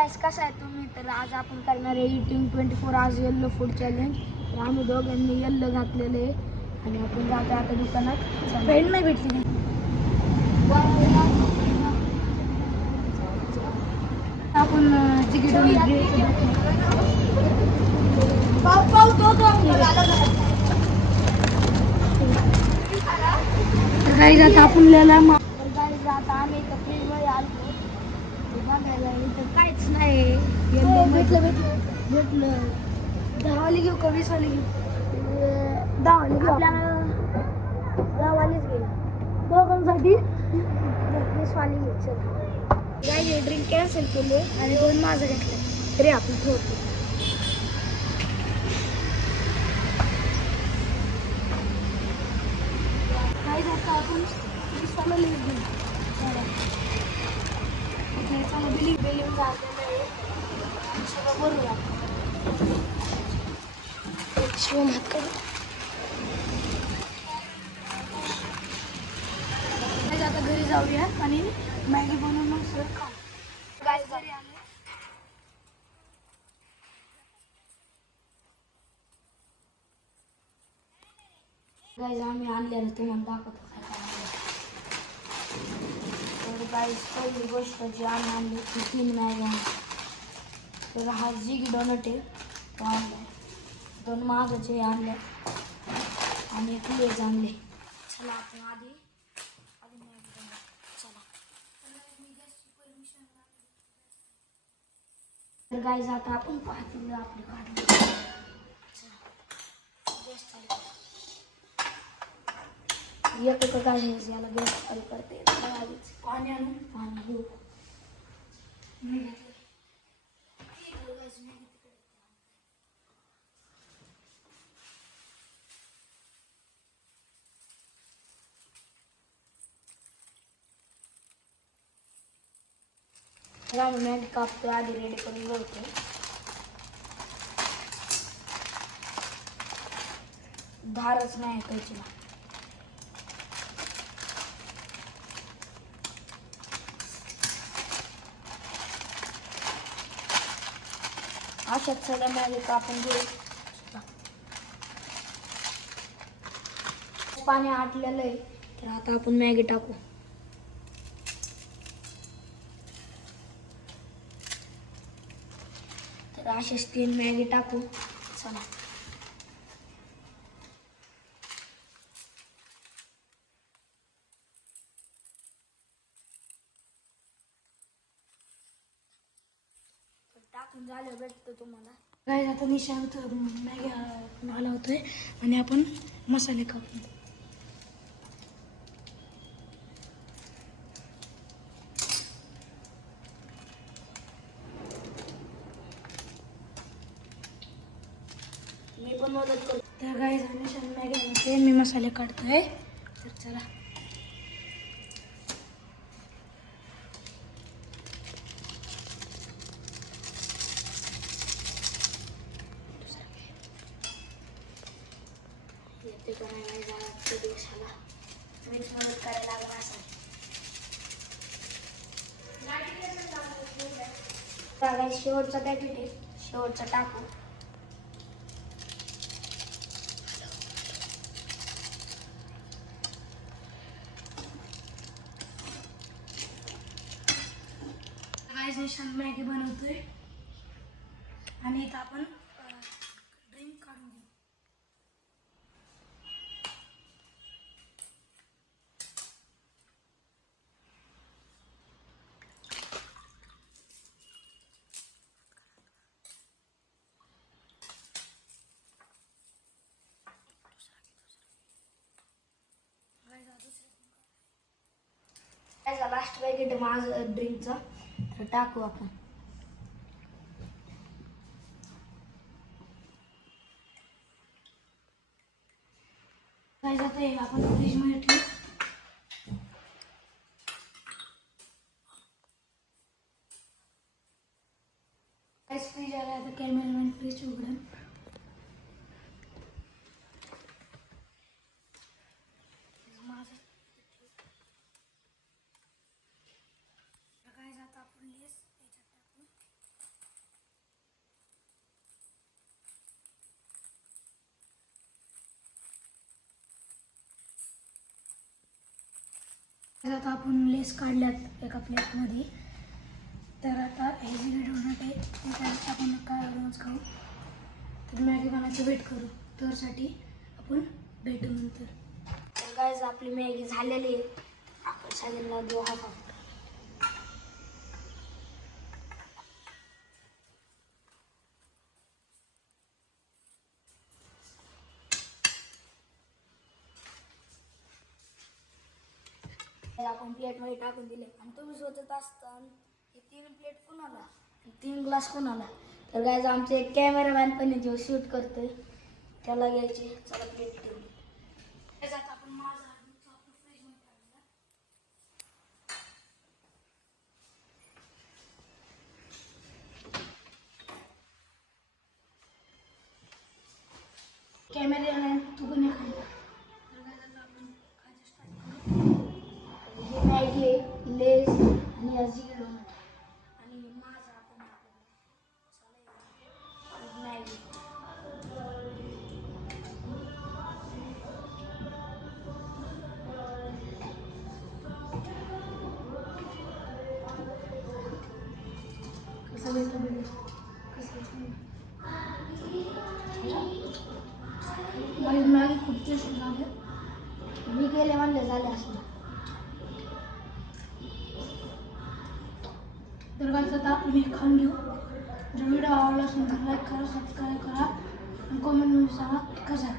Guys, कसा आहे तुम्ही? तर आज आपण करणार आहे eating 24 hours yellow food challenge. तर आम्ही दोघांनी येल्लो घातलेले आणि आपण जातो आता दुकानात. पेन नाही भेटली. आपण तिकीट काही आता आपण लिहायला आता आम्ही इथं फ्रीजमध्ये आलो बघायला. इथं काहीच नाही. येल्लो भेटलं 10 वाली घेऊ का 20 वाली घेऊ? 10 वाली घेऊ. आपल्याला 10 वालीच घेऊ दोघांसाठी. 20 वाली घेऊ. चल गाईज, ड्रिंक कॅन्सल केले आणि 2 माझं घेतलं तरी आपण ठेवतो. गाईज आता आपण 20 वाला लिहित घेऊ. चला बिलिंग झालेलं आहे. सगळं भरूया. शिवम हात करू. आता घरी जाऊया आणि मॅगी बनवून मग सगळं खाऊ. गाईज घरी आले. गाईज आम्ही आणलेलं तुम्हाला दाखवतो काय काय. तर गाईज पहिली गोष्ट जी आम्ही आणली ती 3 मॅगी आणली. तर हा जिगी डोनट आहे तो आणला. 2 मागचे आणले आणि एक लेज आणले. चला आपण आधी मॅगी बनवू. चला. तर गाईज आता आपण पाहतो आपली काढली. गॅस चालू येतो का काय याला गॅस चालू करते. पाणी आणून पाणी घेऊ. मॅगी कापतो आधी रेडी करून ठेवतो. धारच नाही त्याची. अशाच सगळ्या मॅगी कापून घेऊ. पाणी आटलेलं आहे तर आता आपण मॅगी टाकू. तर असेच 3 मॅगी टाकू. चला. टाकून झालं भेटतं तुम्हाला. काय आता निशांत मॅगी आला होतोय आणि आपण मसाले कापून. मी पण मदत करतो. तर गाईज निशांत मॅगी बनवते, मी मसाले काढतोय. तर चला. येते का नाही जायचं दिवसाला मीच मदत करायला लागणार असं. शेवटचा पॅकेट आहे, शेवटचा टाकू. निशांत मॅगी बनवतोय आणि इथं आपण ड्रिंक काढून घेऊ. लास्ट पॅकेट माझं ड्रिंकचा तर टाकू आपण. काय जाते आपण फ्रीजमध्ये ठेवू. फ्रीज आला आता कॅमेरामॅन फ्रीज उघडेल. काय जात आपण लेस याच्यात टाकू. आता आपण लेस काढल्यात एका प्लेटमध्ये. तर आता हे जे व्हिडिओ होणार आहे त्यात आपण काय रोज खाऊ. तर मॅगी बनायचं वेट करू. तरसाठी आपण भेटू नंतर. तर गाईज आपली मॅगी झालेली आहे. आपण सगळ्यांना देऊ हाफ हाफ. आपण प्लेटमध्ये टाकून दिले आणि तुम्ही सोचत असताल हे 3 प्लेट कोणाला, 3 ग्लास कोणाला. तर गाईज आमचे एक कॅमेरामॅन पण जो शूट करतोय त्याला घ्यायचे. चला प्लेट ठेवली. त्याच्यात आपण माझा फ्रीजमध्ये टाकला. कॅमेरामॅन तू पण खायला. मॅगी लेस आणि अजी आणि माझा आपण मॅगी. कसं भेटलं मॅगी खूप टेस्ट झाले. मी गेले म्हणले झाले असं. तर गाईज आता आपण खाऊन घेऊ. जर व्हिडिओ आवडला असेल तर लाईक करा, सबस्क्राईब करा आणि कमेंटमध्ये सांगा कसा.